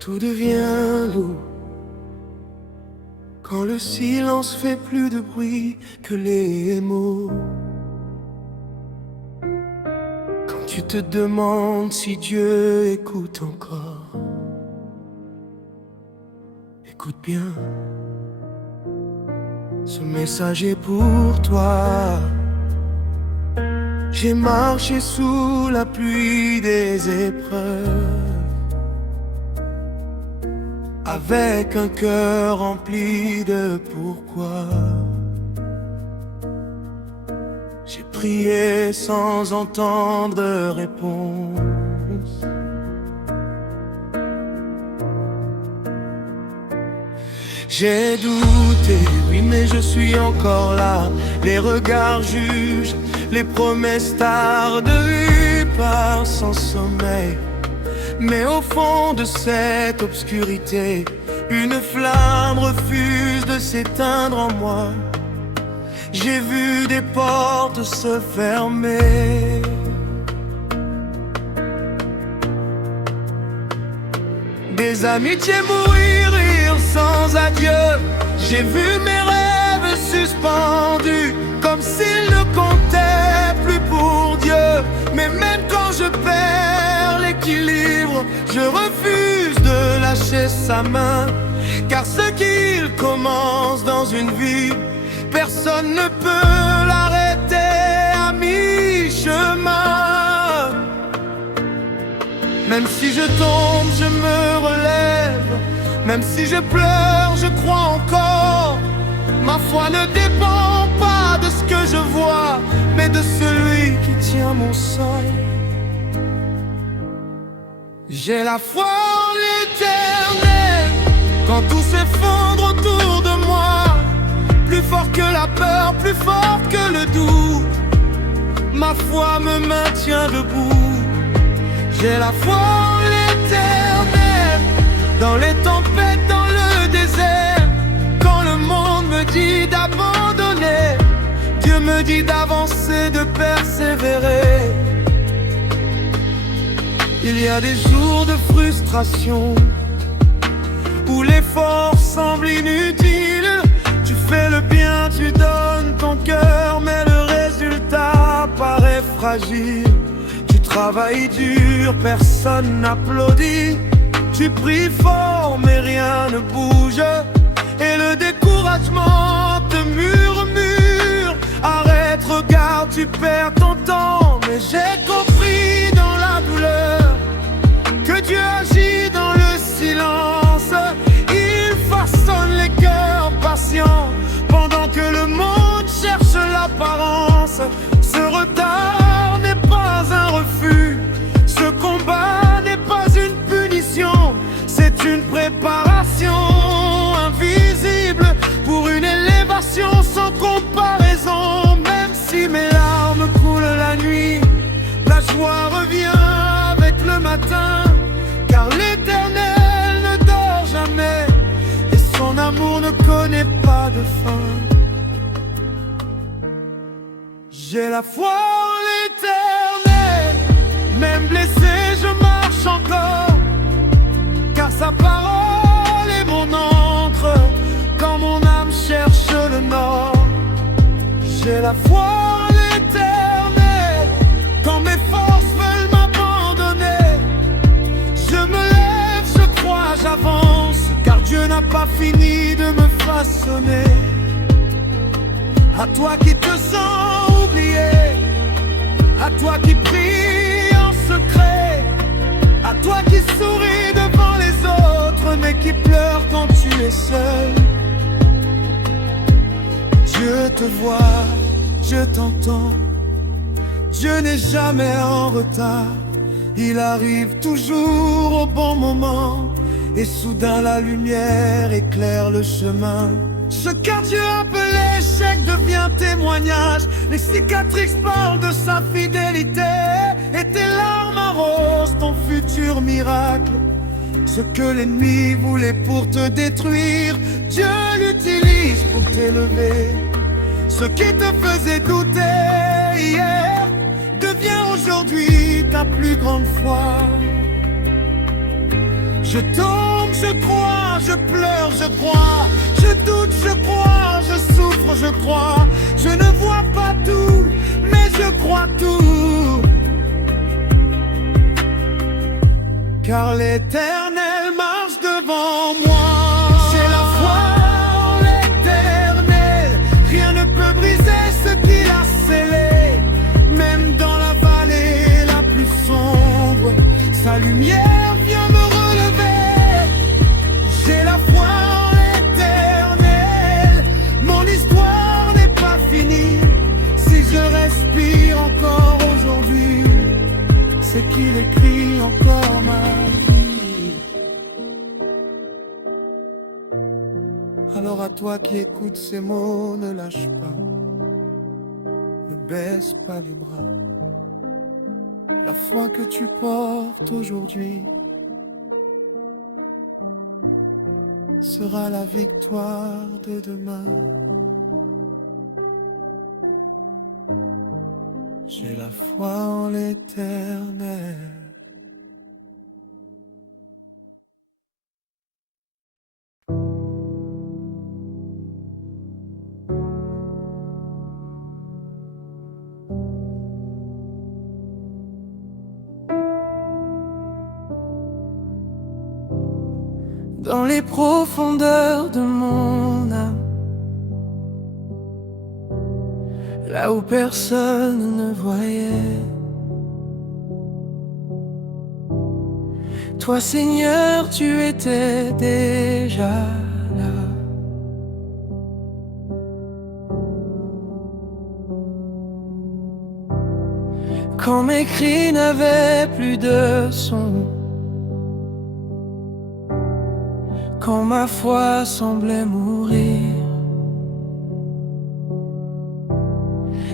tout devient lourd, quand le silence fait plus de bruit que les mots, quand tu te demandes si Dieu écoute encore. Écoute bien, ce message est pour toi. J'ai marché sous la pluie des épreuves, avec un cœur rempli de pourquoi. J'ai prié sans entendre de réponse. J'ai douté, oui, mais je suis encore là. Les regards jugent, les promesses tardent, vue par sans sommeil. Mais au fond de cette obscurité, une flamme refuse de s'éteindre en moi. J'ai vu des portes se fermer, des amitiés mourir sans adieu. J'ai vu mes rêves suspendus, comme s'ils ne comptaient plus pour Dieu. Mais même quand je perds l'équilibre, je refuse de lâcher sa main. Car ce qu'il commence dans une vie, personne ne peut l'arrêter à mi-chemin. Même si je tombe, je me relève. Même si je pleure, je crois encore. Ma foi ne dépend pas de ce que je vois, mais de celui qui tient mon sol. J'ai la foi en l'éternel, quand tout s'effondre autour de moi. Plus fort que la peur, plus fort que le doute, ma foi me maintient debout. J'ai la foi en l'éternel, dans les tempêtes, dans le désert. Quand le monde me dit d'abandonner, Dieu me dit d'avancer, de persévérer. Il y a des jours de frustration où l'effort semble inutile. Tu fais le bien, tu donnes ton cœur, mais le résultat paraît fragile. Tu travailles dur, personne n'applaudit. Tu pries fort, mais rien ne bouge. Et le découragement te murmure. Arrête, regarde, tu perds ton temps. Mais j'ai compris dans la douleur que Dieu agit dans le silence. Il façonne les cœurs patients pendant que le monde cherche l'apparence. Ce retard n'est pas un refus, ce combat n'est pas une punition, c'est une préparation invisible pour une élévation sans comparaison. Même si mes larmes coulent la nuit, la joie revient avec le matin. Car l'Éternel ne dort jamais et son amour ne connaît pas de fin. J'ai la foi en l'Éternel, même blessé je marche encore. Car sa parole est mon encre quand mon âme cherche le nord. J'ai la foi en l'Éternel, quand mes forces veulent m'abandonner. Je me lève, je crois, j'avance, car Dieu n'a pas fini de me façonner. À toi qui te sens oublié, à toi qui prie en secret, à toi qui souris devant les autres, mais qui pleure quand tu es seul. Dieu te voit, je t'entends. Dieu n'est jamais en retard, il arrive toujours au bon moment. Et soudain la lumière éclaire le chemin. Ce qu'a Dieu appelé échec devient témoignage. Les cicatrices parlent de sa fidélité, et tes larmes arrosent ton futur miracle. Ce que l'ennemi voulait pour te détruire, Dieu l'utilise pour t'élever. Ce qui te faisait douter hier devient aujourd'hui ta plus grande foi. Je tombe, je crois, je pleure, je crois. Je doute, je crois, je souffre, je crois. Je ne vois pas tout, mais je crois tout. Car l'Éternel marche devant moi. J'ai la foi en l'Éternel. Rien ne peut briser ce qu'il a scellé. Même dans la vallée la plus sombre, sa lumière vient me relever. J'ai la foi en l'Éternel. Mon histoire n'est pas finie. Si je respire encore aujourd'hui, c'est qu'il écrit encore ma vie. Alors à toi qui écoutes ces mots, ne lâche pas, ne baisse pas les bras. La foi que tu portes aujourd'hui sera la victoire de demain. J'ai la foi en l'Éternel. Dans les profondeurs de mon âme, là où personne ne voyait, toi Seigneur, tu étais déjà là. Quand mes cris n'avaient plus de son, quand ma foi semblait mourir,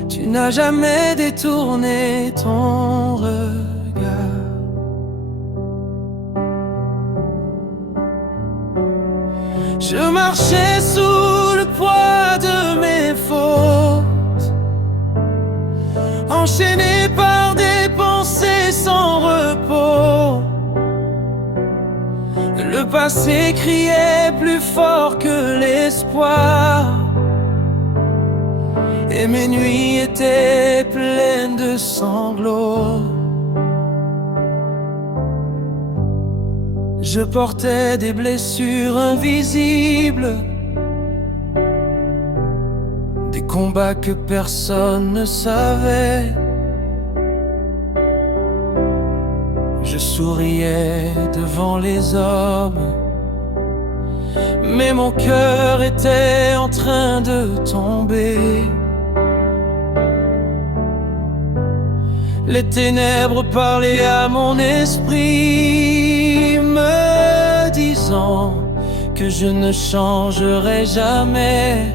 tu n'as jamais détourné ton regard. Je marchais sous le poids de mes fautes, enchaîné par des pensées sans repos. Le passé criait plus fort que l'espoir, et mes nuits étaient pleines de sanglots. Je portais des blessures invisibles, des combats que personne ne savait. Je souriais devant les hommes, mais mon cœur était en train de tomber. Les ténèbres parlaient à mon esprit, me disant que je ne changerai jamais.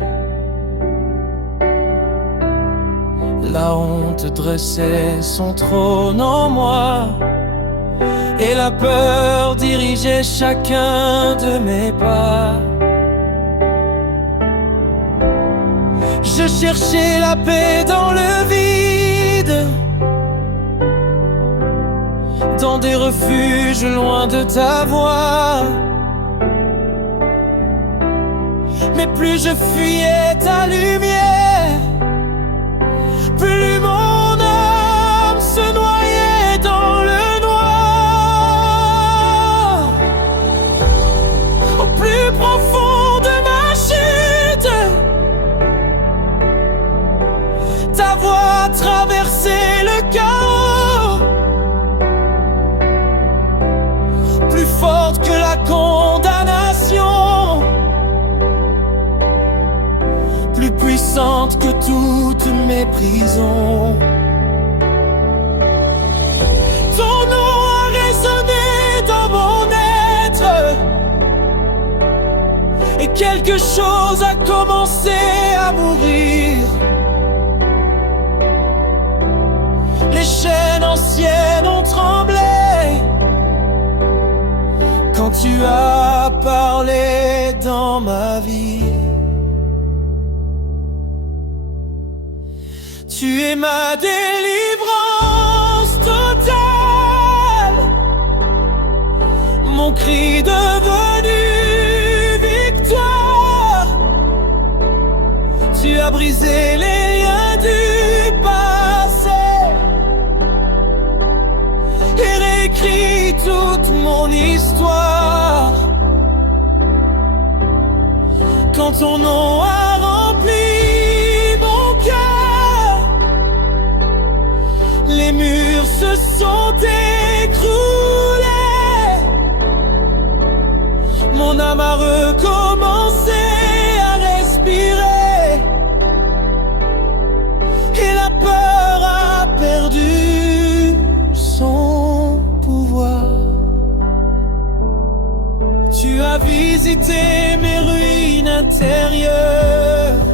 La honte dressait son trône en moi, et la peur dirigeait chacun de mes pas. Je cherchais la paix dans le vide, dans des refuges loin de ta voix. Mais plus je fuyais ta lumière, plus mon âme se noyait dans le noir. Au plus profond de ma chute, ta voix traversait le chaos, plus forte que la condamnation, plus puissante que toutes mes prisons. Ton nom a résonné dans mon être, et quelque chose a commencé à mourir. Les chaînes anciennes ont tremblé quand tu as parlé dans ma vie. Tu es ma délivrance totale, mon cri briser les liens du passé et réécrit toute mon histoire. Quand ton nom a rempli mon cœur, les murs se sont écroulés. Mon âme a recommencé à respirer et la peur a perdu son pouvoir. Tu as visité mes ruines intérieures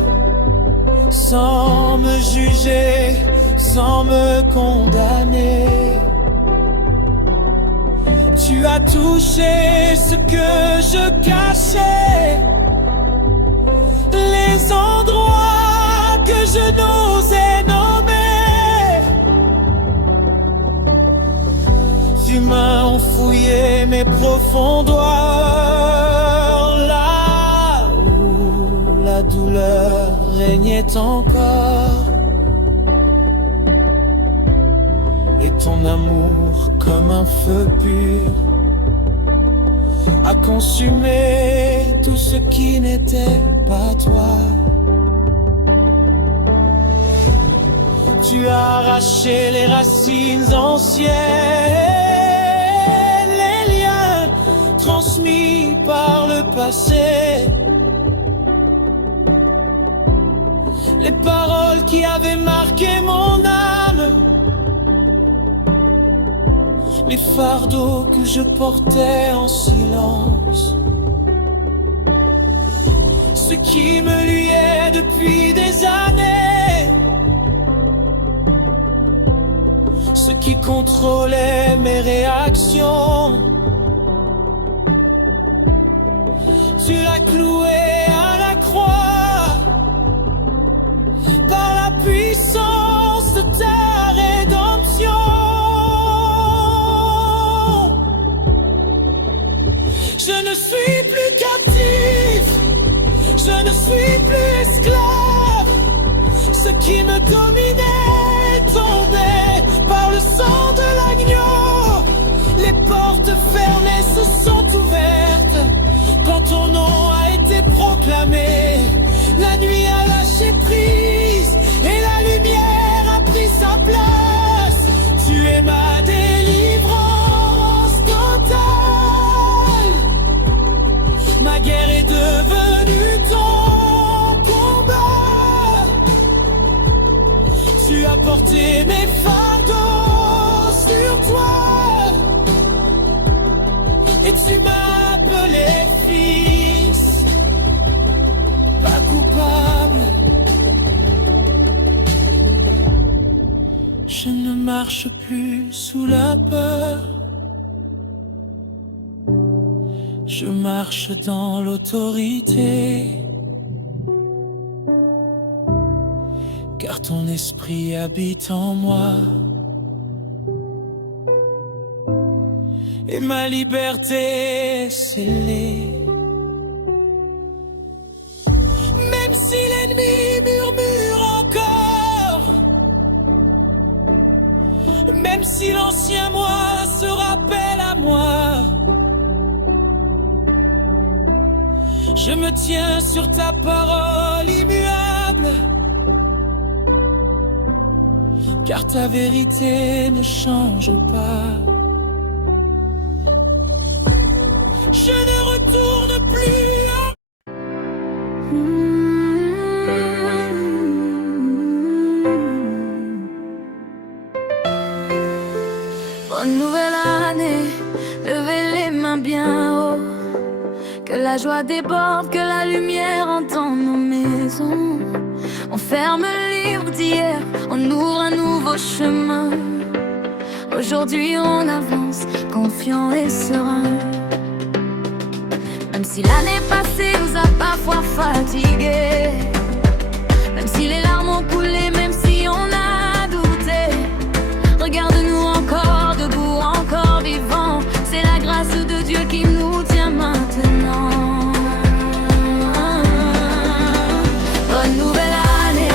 sans me juger, sans me condamner. Tu as touché ce que je cachais, les endroits que je n'osais nommer. Tes mains ont fouillé mes profondeurs, là où la douleur régnait encore. Et ton amour, comme un feu pur, a consumé tout ce qui n'était pas toi. Tu as arraché les racines anciennes, les liens transmis par le passé, les paroles qui avaient marqué mon âme, les fardeaux que je portais en silence, ce qui me liait depuis des années, ce qui contrôlait mes réactions. Tu l'as cloué à la croix par la puissance de ta rédemption. Je ne suis plus captif, je ne suis plus esclave. Ce qui me dominait est tombé par le sang de l'agneau. Les portes fermées se sont ouvertes quand ton nom a été proclamé. La nuit a lâché prise et la lumière a pris sa place. Tu es ma délivrance totale. Ma guerre est devenue ton combat. Tu as porté mes fardeaux sur toi et tu m'as appelé fils, pas coupable. Je ne marche plus sous la peur, je marche dans l'autorité, car ton esprit habite en moi et ma liberté est scellée. Même si l'ennemi murmure encore, même si l'ancien moi se rappelle à moi, je me tiens sur ta parole immuable, car ta vérité ne change pas. Je ne retourne plus à... Bonne nouvelle année, levez les mains bien haut, que la joie déborde, que la lumière entende nos maisons. On ferme le livre d'hier, on ouvre un nouveau chemin. Aujourd'hui on avance, confiant et serein. Même si l'année passée nous a parfois fatigués, même si les larmes ont coulé, même si on a douté, regarde-nous encore debout, encore vivants. C'est la grâce de Dieu qui nous tient maintenant. Bonne nouvelle année.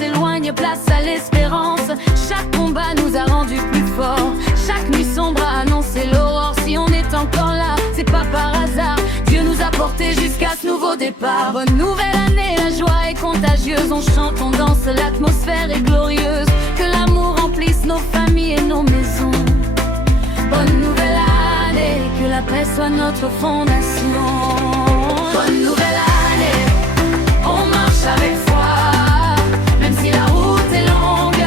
s'éloigne, place à l'espérance. Chaque combat nous a rendus plus forts. Chaque nuit sombre a annoncé l'aurore. Si on est encore là, c'est pas par hasard. Dieu nous a portés jusqu'à ce nouveau départ. Bonne nouvelle année, la joie est contagieuse. On chante, on danse, l'atmosphère est glorieuse. Que l'amour remplisse nos familles et nos maisons. Bonne nouvelle année, que la paix soit notre fondation. Bonne nouvelle année, on marche avec foi. Même si la route est longue,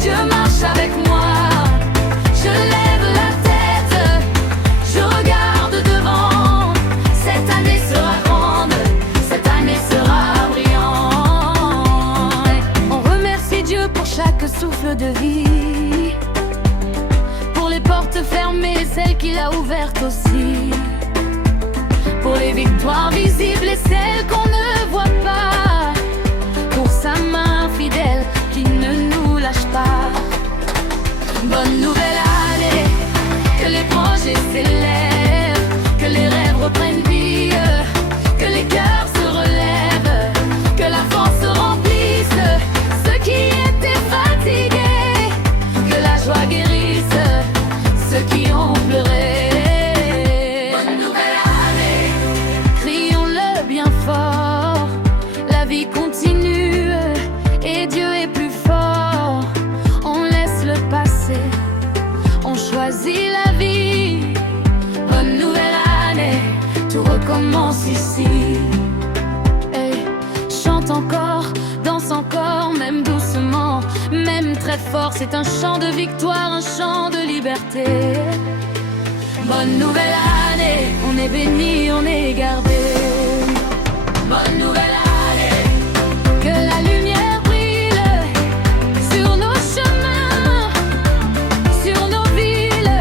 Dieu marche avec moi. Je lève la tête, je regarde devant. Cette année sera grande, cette année sera brillante. On remercie Dieu pour chaque souffle de vie, pour les portes fermées, celles qu'il a ouvertes aussi, pour les victoires visibles et celles qu'on ne voit pas, pour sa main fidèle qui ne nous lâche pas. Bonne nouvelle année, que les projets s'élèvent, que les rêves reprennent vie, que les cœurs se relèvent, que la force remplisse ceux qui étaient fatigués, que la joie guérisse ceux qui ont pleuré. Bonne nouvelle année, crions-le bien fort. La vie continue et Dieu est plus fort. On laisse le passé, on choisit la vie. Bonne nouvelle année, tout recommence ici. Hey, chante encore, danse encore, même doucement, même très fort. C'est un chant de victoire, un chant de liberté. Bonne nouvelle année, on est béni, on est gardé. Bonne nouvelle année, que la lumière brille sur nos chemins, sur nos villes,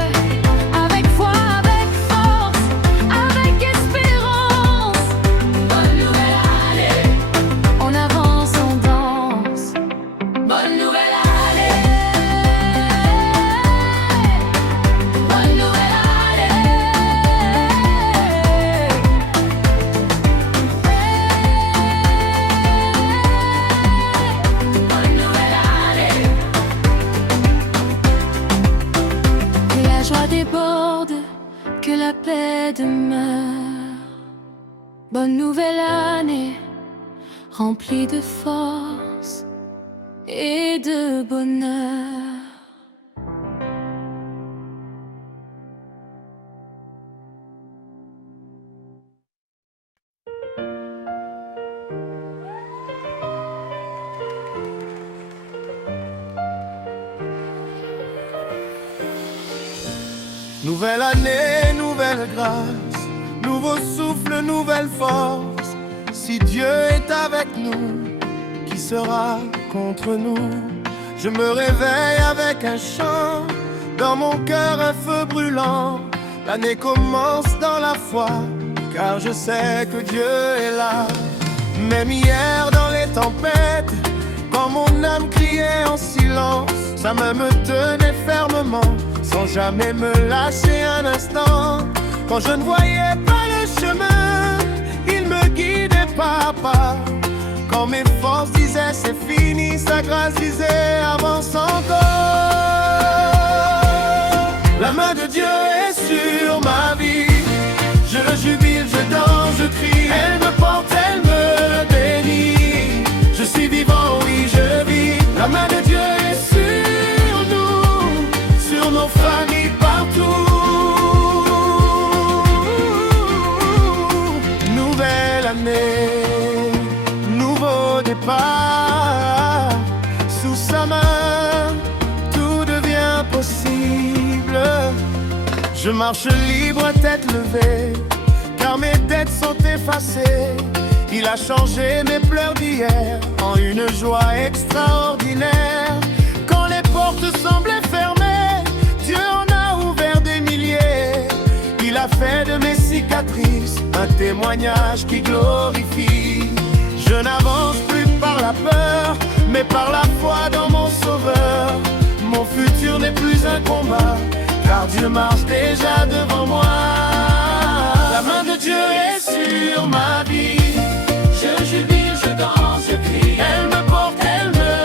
avec foi, avec force, avec espérance. Bonne nouvelle année, on avance, on danse. Bonne nouvelle année, bonne nouvelle année. Bonne nouvelle année. Que la joie déborde, que la paix demeure. Bonne nouvelle année, remplie de force et de bonheur. Nouvelle année, nouvelle grâce, nouveau souffle, nouvelle force. Si Dieu est avec nous, qui sera contre nous? Je me réveille avec un chant, dans mon cœur un feu brûlant. L'année commence dans la foi, car je sais que Dieu est là. Même hier dans les tempêtes, quand mon âme criait en silence, sa main me tenait fermement, sans jamais me lâcher un instant. Quand je ne voyais pas le chemin, il me guidait pas à pas. Quand mes forces disaient c'est fini, sa grâce disait avance encore. La main de Dieu est sur ma vie. Je jubile, je danse, je crie. Elle me porte, elle me bénit. Je suis vivant, oui je vis. La main de Dieu est sur nous, sur nos familles partout. Nouvelle année, nouveau départ. Sous sa main, tout devient possible. Je marche libre, tête levée, car mes dettes sont effacées. Il a changé mes pleurs d'hier en une joie extraordinaire. Quand les portes semblaient fermées, Dieu en a ouvert des milliers. Il a fait de mes cicatrices un témoignage qui glorifie. Je n'avance plus par la peur, mais par la foi dans mon Sauveur. Mon futur n'est plus un combat, car Dieu marche déjà devant moi. La main de Dieu est sur ma vie. Je jubile, je danse, je crie. Elle me porte, elle me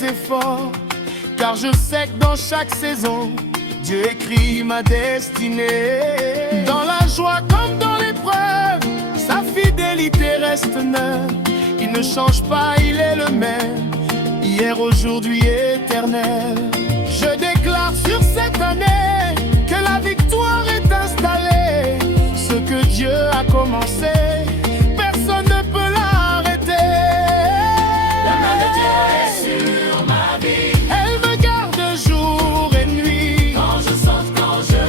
mes efforts, car je sais que dans chaque saison, Dieu écrit ma destinée. Dans la joie comme dans l'épreuve, sa fidélité reste neuve. Il ne change pas, il est le même, hier, aujourd'hui, éternel. Je déclare sur cette année que la victoire est installée. Ce que Dieu a commencé, personne ne peut l'arrêter. La main de Dieu est sur ma vie. Elle me garde jour et nuit. Quand je saute, quand je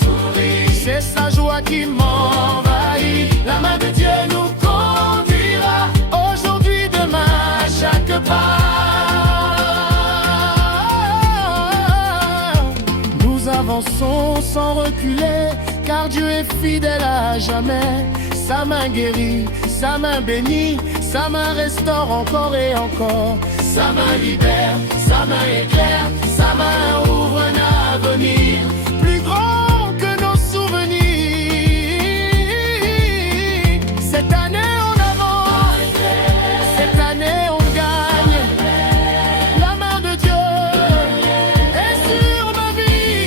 souris, c'est sa joie qui m'envahit. La main de Dieu nous conduira aujourd'hui, demain, à chaque pas. Nous avançons sans reculer, car Dieu est fidèle à jamais. Sa main guérit, sa main bénit, sa main restaure encore et encore. Sa main libère, sa main éclaire, sa main ouvre un avenir plus grand que nos souvenirs. Cette année on avance, cette année on gagne. La main de Dieu est sur ma vie.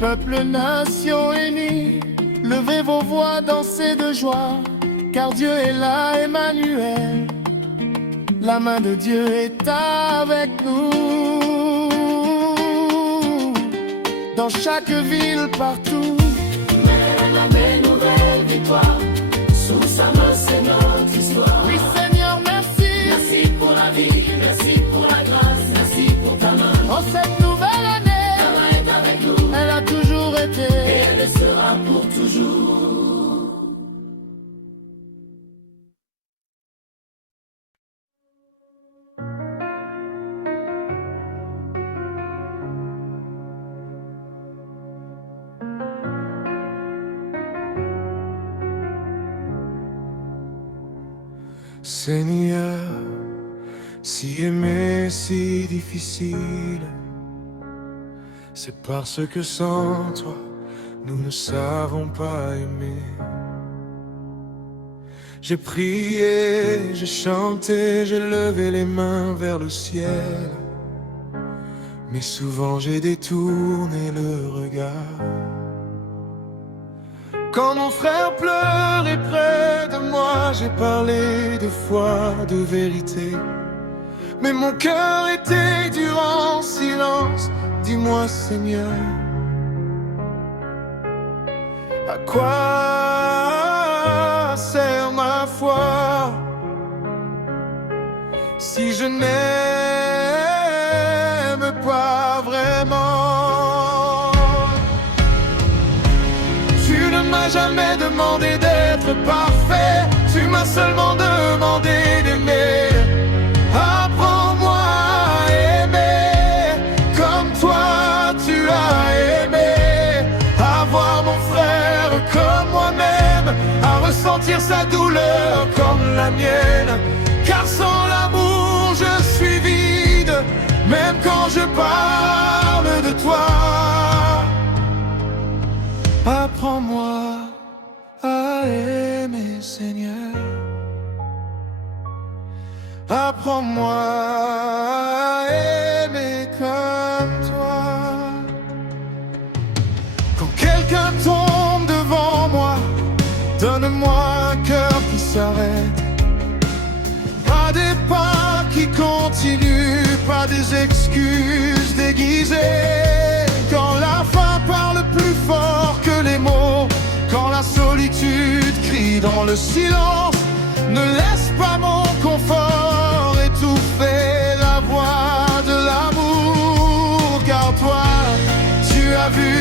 Peuple, nation unie, levez vos voix, dansez de joie, car Dieu est là, Emmanuel. La main de Dieu est avec nous. Dans chaque ville, partout, Mes nouvelles victoires, sous sa main c'est notre histoire. oui Seigneur, merci. Merci pour la vie, merci pour la grâce, merci pour ta main. En cette nouvelle année, Ta main est avec nous, elle a toujours et été. elle le sera pour toujours. Seigneur, si aimer est si difficile, c'est parce que sans toi, nous ne savons pas aimer. J'ai prié, j'ai chanté, j'ai levé les mains vers le ciel, mais souvent j'ai détourné le regard. Quand mon frère pleurait près de moi, j'ai parlé de foi, de vérité, mais mon cœur était dur en silence. Dis-moi Seigneur, à quoi sert ma foi si je n'aime pas vraiment? Tu ne m'as jamais demandé d'être parfait, tu m'as seulement demandé d'aimer. Apprends-moi à aimer comme toi tu as aimé, à voir mon frère comme moi-même, à ressentir sa douleur comme la mienne. Car sans l'amour je suis vide, même quand je parle de toi. Apprends-moi à aimer, Seigneur. Apprends-moi à aimer comme toi. Quand quelqu'un tombe devant moi, donne-moi un cœur qui s'arrête. Pas des pas qui continuent, pas des excuses déguisées. Quand la faim parle plus fort que les mots, quand la solitude crie dans le silence, ne laisse pas mon confort étouffer la voix de l'amour. Car toi, tu as vu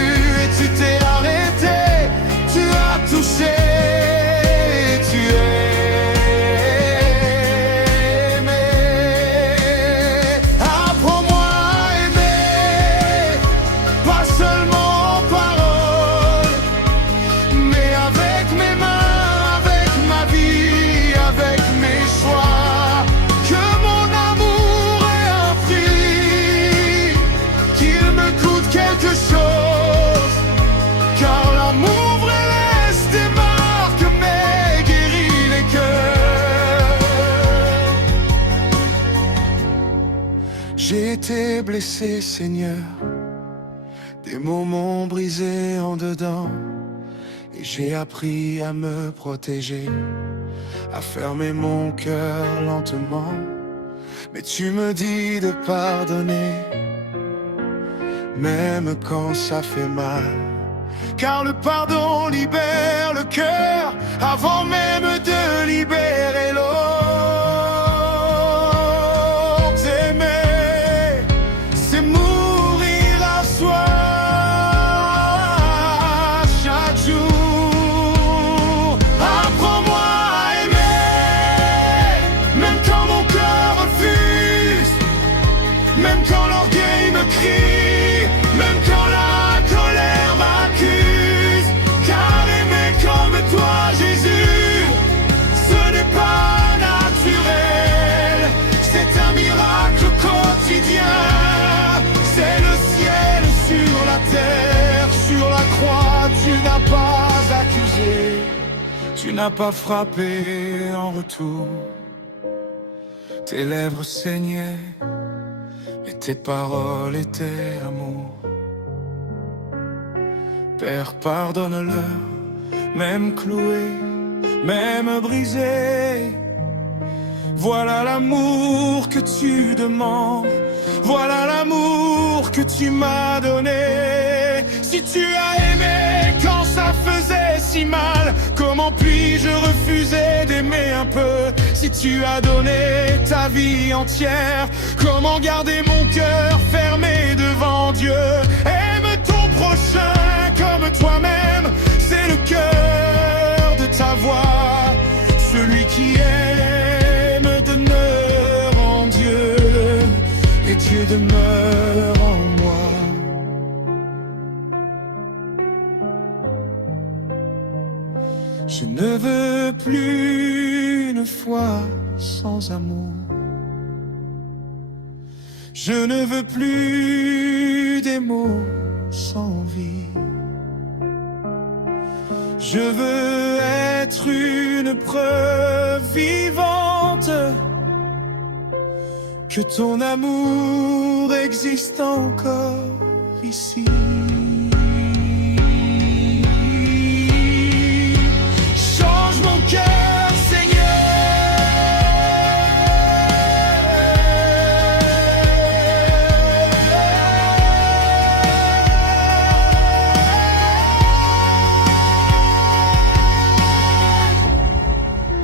et tu t'es arrêté, tu as touché, tu es. Quelque chose, car l'amour laisse tes mains. été blessé, Seigneur. Des mots m'ont brisé en dedans, et j'ai appris à me protéger, à fermer mon cœur lentement. Mais tu me dis de pardonner, même quand ça fait mal, car le pardon libère le cœur avant même de libérer l'autre. Aimer, c'est mourir à soi chaque jour. Apprends-moi à aimer, même quand mon cœur refuse, même quand l'orgueil me crie, même quand la colère m'accuse. Car aimer comme toi, Jésus, ce n'est pas naturel. C'est un miracle quotidien. C'est le ciel sur la terre, sur la croix. Tu n'as pas accusé, tu n'as pas frappé en retour. Tes lèvres saignaient, et tes paroles étaient amour. Père, pardonne-leur, même cloué, même brisé. Voilà l'amour que tu demandes, voilà l'amour que tu m'as donné. Si tu as aimé quand ça faisait si mal, comment puis-je refuser d'aimer un peu? Si tu as donné ta vie entière, comment garder mon cœur fermé devant Dieu? Aime ton prochain comme toi-même, c'est le cœur de ta voix. Celui qui aime demeure en Dieu, et Dieu demeure en moi. Je ne veux plus une foi sans amour. Je ne veux plus des mots sans vie. Je veux être une preuve vivante que ton amour existe encore ici. Change mon cœur, Seigneur.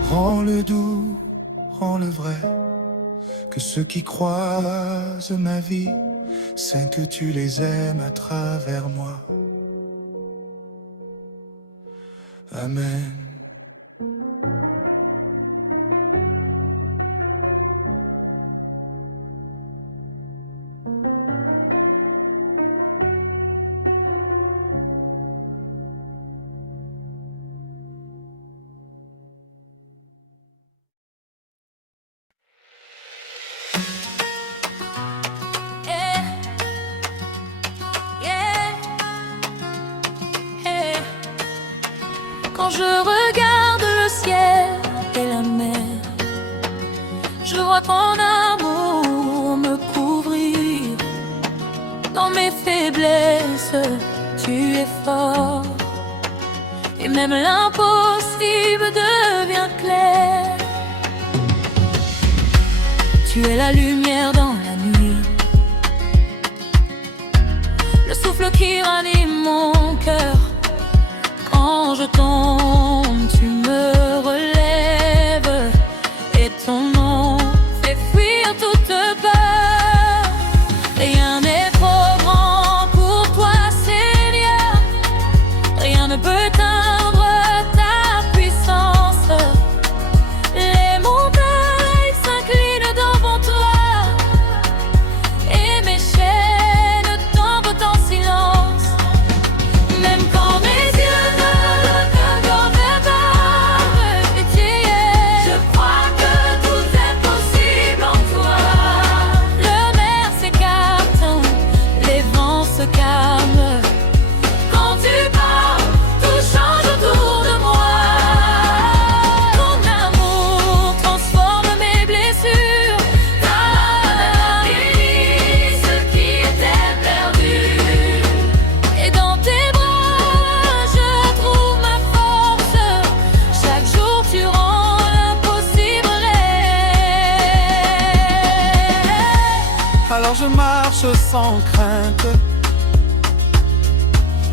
Rends-le doux, rends-le vrai, que ceux qui croisent ma vie savent que tu les aimes à travers moi. Amen. Quand je regarde le ciel et la mer, je vois ton amour me couvrir. Dans mes faiblesses, tu es fort, et même l'impossible devient clair. Tu es la lumière dans la nuit, le souffle qui ranime mon cœur. Quand je tombe, tu me relèves, et ton nom fait fuir toute peur. Rien n'est trop grand pour toi, Seigneur. Rien ne peut éteindre ta puissance. Les montagnes s'inclinent devant toi, et mes chaînes tombent en silence. Même quand mes yeux ne peuvent Alors je marche sans crainte,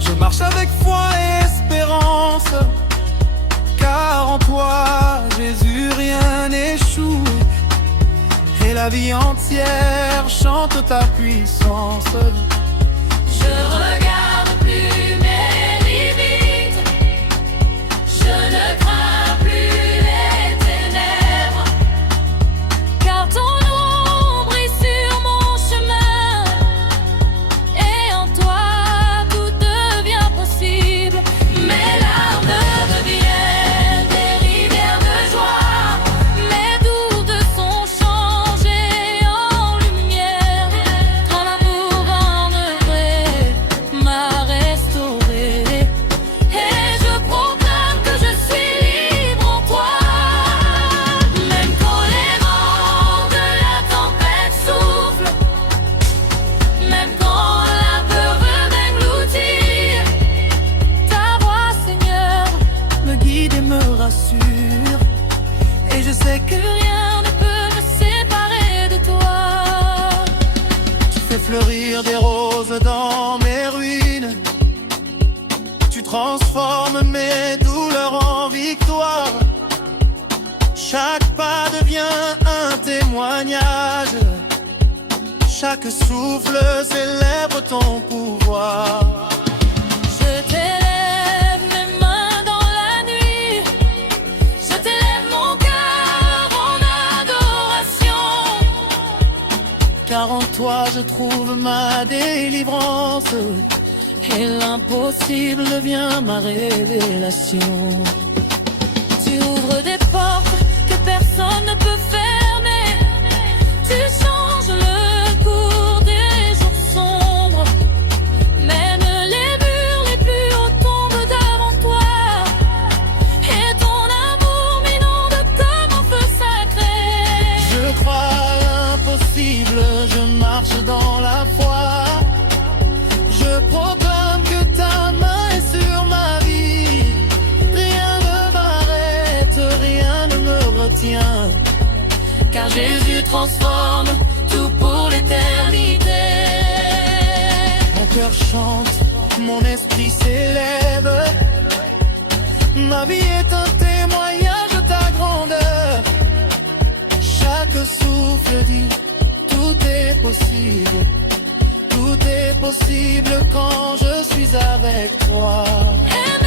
je marche avec foi et espérance, car en toi, Jésus, rien n'échoue, et la vie entière chante ta puissance. Je regarde plus mes limites, je ne crains plus les ténèbres, car ton ombre est sur mon chemin, et en toi tout devient possible. Mes larmes deviennent des rivières de joie, mes doutes sont changés en lumière, ton amour en vrai m'a restauré, et je proclame que je suis libre en toi. Même quand les vents de la tempête soufflent, même quand la peur veut m'engloutir, ta voix, Seigneur, me guide et me rassure, et je sais que rien ne peut me séparer de toi. Tu fais fleurir des roses dans mes ruines, tu transformes mes douleurs en victoire. Chaque pas devient un témoignage, chaque souffle célèbre ton pouvoir. Je t'élève mes mains dans la nuit, je t'élève mon cœur en adoration, Car en toi je trouve ma délivrance, et l'impossible devient ma révélation. tu ouvres des portes que personne ne peut fermer, tu changes le cours des jours sombres, même les murs les plus hauts tombent devant toi, et ton amour m'inonde comme un feu sacré. Je crois à l'impossible, je marche dans la foi, je proclame que ta main est sur ma vie, rien ne m'arrête, rien ne me retient, Car Jésus transforme tout pour l'éternité. mon cœur chante, mon esprit s'élève, ma vie est un témoignage de ta grandeur, chaque souffle dit tout est possible, tout est possible quand je suis avec toi. Et